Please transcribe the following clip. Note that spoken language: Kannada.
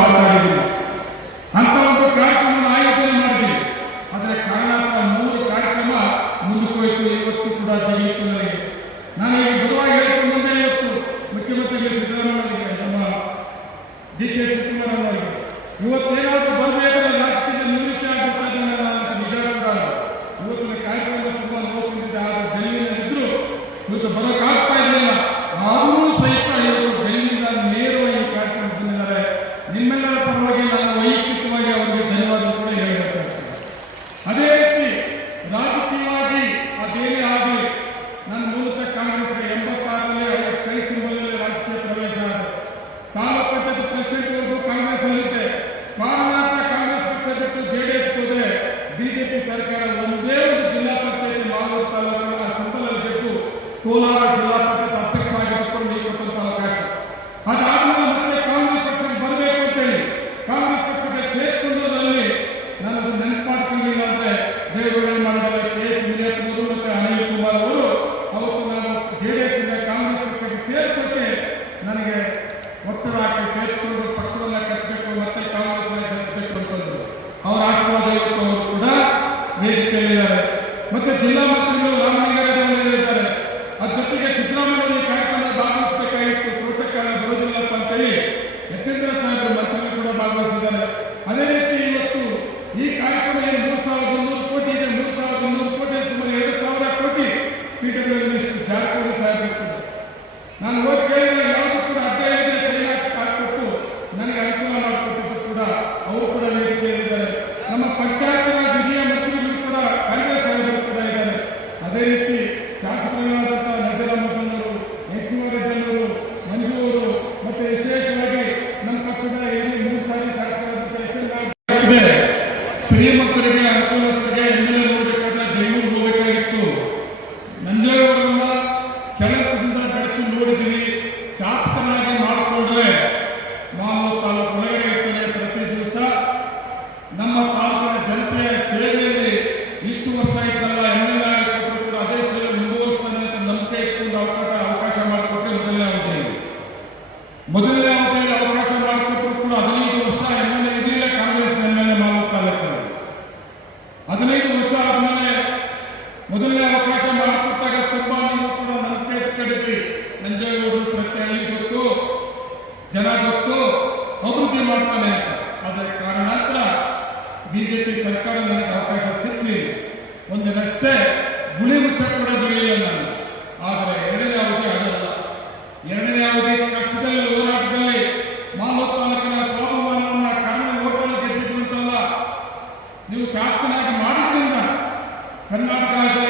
ಮಾತಾಡಿದ್ದೀವಿ ಅಂತ ಒಂದು ಕಾರ್ಯಕ್ರಮ ಆಯೋಜನೆ ಮಾಡಿದ್ದೀವಿ. ಆದರೆ ಕಾರಣಾಂತರ 3 ಕಾರ್ಯಕ್ರಮ ಮುಂದಕ್ಕೆ ಹೋಯಿತು. ಇವತ್ತು ಕೂಡ ಜರುಗಿತು. ನಾನು ಈಗ ಬರುವಾಗ ಹೇಳ್ಕೊಂಡು ಮುಂದೆ ಇವತ್ತು ಮುಖ್ಯಮಂತ್ರಿಗಳು ಸಿದ್ದರಾಮಯ್ಯ ನಮ್ಮ ಡಿ ಕೆ ಶಿವಕುಮಾರ್ ಅವರಿಗೆ ಇವತ್ತೇನಾದರೂ ಬರಬೇಕಾದ್ರೆ ರಾಜಕೀಯ ನಿವೃತ್ತಿ ಆಗ್ತಾ ನಿಜವಾದ ಇವತ್ತಿನ ಕಾರ್ಯಕ್ರಮ ತುಂಬ ನೋಡ್ಕೊಂಡಿದ್ದೆ. ಆದರೆ ಡೆಲ್ಲಿನಲ್ಲಿದ್ದರೂ ಇವತ್ತು ಬರೋಕ್ಕಾಗ್ತಾ ಇರಲಿಲ್ಲ. ಆದರೂ ಸಹಿತ ಇವತ್ತು ಡೆಲ್ಲಿಯಿಂದ ನೇರವಾಗಿ ಈ ಕಾರ್ಯಕ್ರಮ ಬಂದಿದ್ದಾರೆ. ನಿಮ್ಮೆಲ್ಲರ ಪರವಾಗಿ ನಾನು ವೈಯಕ್ತಿಕವಾಗಿ ಅವರಿಗೆ ಧನ್ಯವಾದ ಕೂಡ ಹೇಳಬೇಕಾಗ್ತದೆ. ಅದೇ ರೀತಿ ರಾಜಕೀಯವಾಗಿ ಅದೇನೇ ಆಗಲಿ ನನ್ನ ಮೂಲತಃ ಕಾಂಗ್ರೆಸ್ಗೆ 86ರಲ್ಲಿ ಅವರ ಕೈ ಸಿಂಬಲಲ್ಲಿ ರಾಜಕೀಯ ಪ್ರವೇಶ ಆಗಿದೆ. ತಾಲೂಕು ಪಂಚಾಯತ್ ಪ್ರೆಸಿಡೆಂಟ್ವರೆಗೂ ಕಾಂಗ್ರೆಸ್ ಅಲ್ಲಿದ್ದೆ. ಕಾರಣಾಂತರ ಕಾಂಗ್ರೆಸ್ ಪಕ್ಷ ಬಿಟ್ಟು JDS ಹೋದೆ. ಬಿಜೆಪಿ ಸರ್ಕಾರ ಒಂದೇ ಒಂದು ಜಿಲ್ಲಾ ಪಂಚಾಯತ್ ಮಾಲೂರು ತಾಲೂಕಿನ ಸಿಂಬಲಲ್ಲಿ ಬಿಟ್ಟು ಕೋಲಾರ ಜಿಲ್ಲಾ ಪಂಚಾಯತ್ ಅಧ್ಯಕ್ಷ ಆಗಿರ್ಕೊಂಡು ನೀವು ಕೊಟ್ಟಂತ ಅವಕಾಶ. ಅದಾದ್ಮೇಲೆ ಮತ್ತೆ ಕಾಂಗ್ರೆಸ್ ಪಕ್ಷಕ್ಕೆ ಬರಬೇಕು ಅಂತೇಳಿ ಕಾಂಗ್ರೆಸ್ ಪಕ್ಷಕ್ಕೆ ಸೇರ್ಕೊಂಡಲ್ಲಿ ನಾನು ನೆನಪು ಮಾಡ್ಕೊಂಡಿಲ್ಲ. ಅಂದ್ರೆ ದೇವೇಗೌಡ ಮಾಡಿದರೆ KH ಮುನಿಯಪ್ಪನವರು ಮತ್ತೆ ಅನಿಲ್ ಕುಮಾರ್ ಅವರು ಅವತ್ತು ನಾನು JDS ಕಾಂಗ್ರೆಸ್ ಪಕ್ಷಕ್ಕೆ ಸೇರ್ಕೊಟ್ಟೆ ನನಗೆ ಒತ್ತಡ ಹಾಕಿ ಸೇರಿಸಿಕೊಂಡು ಪಕ್ಷವನ್ನ ಕಟ್ಟಬೇಕು ಮತ್ತೆ ಕಾಂಗ್ರೆಸ್ ಗೆಲ್ಲಿಸಬೇಕು ಅಂತಂದ್ರು. ಅವರ ಆಶೀರ್ವಾದ ಇವತ್ತು ಅವರು ಕೂಡ ವೇದಿಕೆಯಲ್ಲಿದ್ದಾರೆ. ಮತ್ತೆ ಜಿಲ್ಲಾ ಮಂತ್ರಿಗಳು ರಾಮಲಿಂಗಾರೆಡ್ಡಿ ಇದ್ದಾರೆ. ಅದ್ರ ಜೊತೆಗೆ ಸಿದ್ದರಾಮಯ್ಯ ಕಾರ್ಯಕ್ರಮ ಭಾಗವಹಿಸಬೇಕಾಗಿತ್ತು. ಪ್ರೋಟೋಕಾಲ್ ಬರೋದಿಲ್ಲಪ್ಪ ಅಂತೇಳಿ ಯತೀಂದ್ರ ಸಾಹೇಬ್ ಮಂತ್ರಿಗಳು ಕೂಡ ಭಾಗವಹಿಸಿದ್ದಾರೆ. ಅದೇ ರೀತಿ ಇವತ್ತು ಈ ಕಾರ್ಯಕ್ರಮ ಏನು 3,200 ಕೋಟಿ ಇದೆ. 3,200 ಕೋಟಿ ಸುಮಾರು 2,000 ಕೋಟಿ PWD ಮಿನಿಸ್ಟರ್ ಜಾರಕಿಹೊಳಿ ಸಾಹೇಬ್ ನಾನು ಹೋಗಿ ಕೇಳಿದ್ರೆ ಯಾವುದು ಕೂಡ ಅಧ್ಯಾಯ ಸರಿ ಸಾಕೊಟ್ಟು ನನಗೆ ಅನುಕೂಲ ಮಾಡಿಕೊಟ್ಟಿದ್ದು ಕೂಡ ಅವರು ಕೂಡ ವೇದಿಕೆಯಲ್ಲಿದ್ದಾರೆ. ನಮ್ಮ ಪಂಚಾಯತ್ ರಾಜ್ ಹಿರಿಯ ಮಂತ್ರಿಗಳು ಕೂಡ ಕಾಂಗ್ರೆಸ್ ಸಾಹೇಬರು ಕೂಡ ಇದ್ದಾರೆ. ಅದೇ ರೀತಿ ಶಾಸಕರಾದಂಥ ನಜರಮ್ಮನವರು, ನರಸಿಂಹರೆಡ್ಡಿಯವರು, ಮಂಜು ಅವರು ಮತ್ತೆ ವಿಶೇಷವಾಗಿ ನಮ್ಮ ಪಕ್ಷದ 3 ಸಾರಿ ಶಾಸಕರಾದಂಥ ಶ್ರೀಮಂತರಿಗೆ ಅನುಕೂಲಸ್ಥರಿಗೆ MLA ನೋಡಬೇಕಾದ್ರೆ ಬೆಂಗಳೂರು ಹೋಗಬೇಕಾಗಿತ್ತು. ನಂಜೇಗೌಡರನ್ನ ಕೆಲಸದಿಂದ ಬೆಳೆಸಿ ನೋಡಿದ್ದೀವಿ. ಶಾಸಕನಾಗಿ ಮಾಡಿಕೊಂಡ್ರೆ ನಾವು ತಾಲೂಕು ಒಳಗಡೆ ಇರ್ತೇನೆ. ಪ್ರತಿ ದಿವಸ ನಮ್ಮ ತಾಲೂಕಿನ ಜನತೆಯ ಸೇವೆಯಲ್ಲಿ ಇಷ್ಟು ವರ್ಷ ಇದ್ದಲ್ಲ MLA ಆಗಿಕೊಟ್ಟರು ಕೂಡ ಅದೇ ಸೇವೆ ಮುಂದುವರಿಸ್ತಾನೆ ಅಂತ ನಂಬಿಕೆ ಇಟ್ಕೊಂಡು ಅವಕಾಶ ಮಾಡಿಕೊಟ್ಟೆ. ಮೊದಲನೇ ಅವಧಿಯಲ್ಲಿ ಅವಕಾಶ ಮಾಡಿಕೊಟ್ಟರು ಕೂಡ 15 ವರ್ಷ MLA ಇರಲಿಲ್ಲ. ಕಾಂಗ್ರೆಸ್ MLA ಮಾಡಬೇಕಾಗುತ್ತೆ. 15 ವರ್ಷ ಆದಮೇಲೆ ಮೊದಲನೇ ಅವಕಾಶ ಮಾಡಿಕೊಟ್ಟಾಗ ತುಂಬಾ ನೀವು ಕೂಡ ನಂಬಿಕೆ ಇಟ್ಕೊಂಡಿದ್ರಿ. ನಂಜೇಗೌಡರು ಪ್ರತಿ ಹಳ್ಳಿ ಗೊತ್ತು, ಜನ ಗೊತ್ತು, ಅಭಿವೃದ್ಧಿ ಮಾಡ್ತಾನೆ ಅಂತ. ಅದರ ಕಾರಣಾಂತರ ಬಿಜೆಪಿ ಸರ್ಕಾರ ನನಗೆ ಅವಕಾಶ ಸಿಕ್ಕಲಿಲ್ಲ. ಒಂದು ರಸ್ತೆ ಗುಳಿ ಮುಚ್ಚ ಕೂಡ ಬೀಳಿಲ್ಲ ನಾನು. ಆದರೆ 2ನೇ ಅವಧಿ ಆಗಲ್ಲ. 2ನೇ ಅವಧಿ ಕಷ್ಟದಲ್ಲಿ ಹೋರಾಟದಲ್ಲಿ ಮಾಲೂರು ತಾಲೂಕಿನ ಸ್ವಾಭಿಮಾನವನ್ನು ಕಡಿಮೆ ಓಟಲ್ಲಿ ಗೆದ್ದಿದ್ದು ಅಂತಲ್ಲ, ನೀವು ಶಾಸಕನಾಗಿ ಮಾಡಿದ್ರಿಂದ ಕರ್ನಾಟಕ ರಾಜ್ಯ